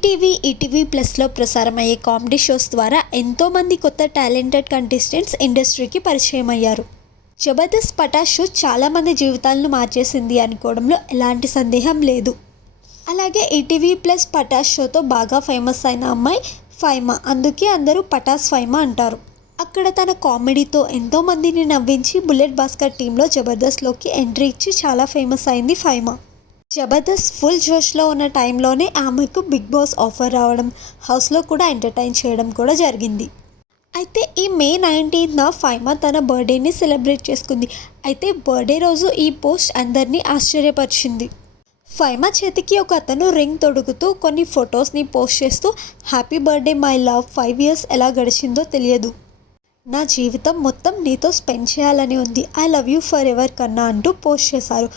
ETV ప్లస్లో ప్రసారమయ్యే comedy shows ద్వారా ఎంతోమంది కొత్త టాలెంటెడ్ కంటెస్టెంట్స్ ఇండస్ట్రీకి పరిచయం అయ్యారు. జబర్దస్త్ పటాస్ షో చాలామంది జీవితాలను మార్చేసింది అనుకోవడంలో ఎలాంటి సందేహం లేదు. అలాగే ఈటీవీ ప్లస్ పటాస్ షోతో బాగా ఫేమస్ అయిన అమ్మాయి ఫైమా. అందుకే అందరూ పటాస్ ఫైమా అంటారు. అక్కడ తన కామెడీతో ఎంతోమందిని నవ్వించి బుల్లెట్ భాస్కర్ టీంలో జబర్దస్త్లోకి ఎంట్రీ ఇచ్చి చాలా ఫేమస్ అయింది ఫైమా. జబర్దస్త్ ఫుల్ జోష్లో ఉన్న టైంలోనే ఆమెకు బిగ్ బాస్ ఆఫర్ రావడం, హౌస్లో కూడా ఎంటర్టైన్ చేయడం కూడా జరిగింది. అయితే ఈ మే 19న ఫైమా తన బర్త్డేని సెలబ్రేట్ చేసుకుంది. అయితే బర్త్డే రోజు ఈ పోస్ట్ అందరినీ ఆశ్చర్యపరిచింది. ఫైమా చేతికి ఒక అతను రింగ్ తొడుగుతూ కొన్ని ఫొటోస్ని పోస్ట్ చేస్తూ happy birthday my love, 5 years ఎలా గడిచిందో తెలియదు, నా జీవితం మొత్తం నీతో స్పెండ్ చేయాలని ఉంది, I love you for ever కన్నా అంటూ పోస్ట్ చేశారు.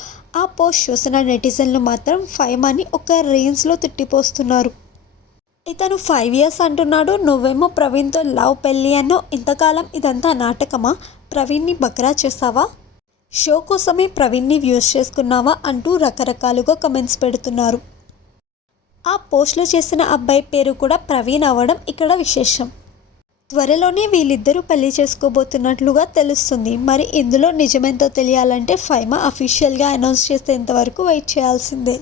ఆ పోస్ట్ చూసిన నెటిజన్లు మాత్రం ఫైమాని ఒక రేంజ్లో తిట్టిపోస్తున్నారు. ఇతను 5 years అంటున్నాడు, నువ్వేమో ప్రవీణ్తో లవ్ పెళ్ళి అన్నో, ఇంతకాలం ఇదంతా నాటకమా, ప్రవీణ్ని బక్రా చేసావా, షో కోసమే ప్రవీణ్ని వ్యూస్ చేసుకున్నావా అంటూ రకరకాలుగా కమెంట్స్ పెడుతున్నారు. ఆ పోస్టులు చేసిన అబ్బాయి పేరు కూడా ప్రవీణ్ అవ్వడం ఇక్కడ విశేషం. త్వరలోనే వీళ్ళిద్దరూ పెళ్లి చేసుకోబోతున్నట్లుగా తెలుస్తుంది. మరి ఇందులో నిజమేంతో తెలియాలంటే ఫైమా అఫీషియల్గా అనౌన్స్ చేసేంత వరకు వెయిట్ చేయాల్సిందే.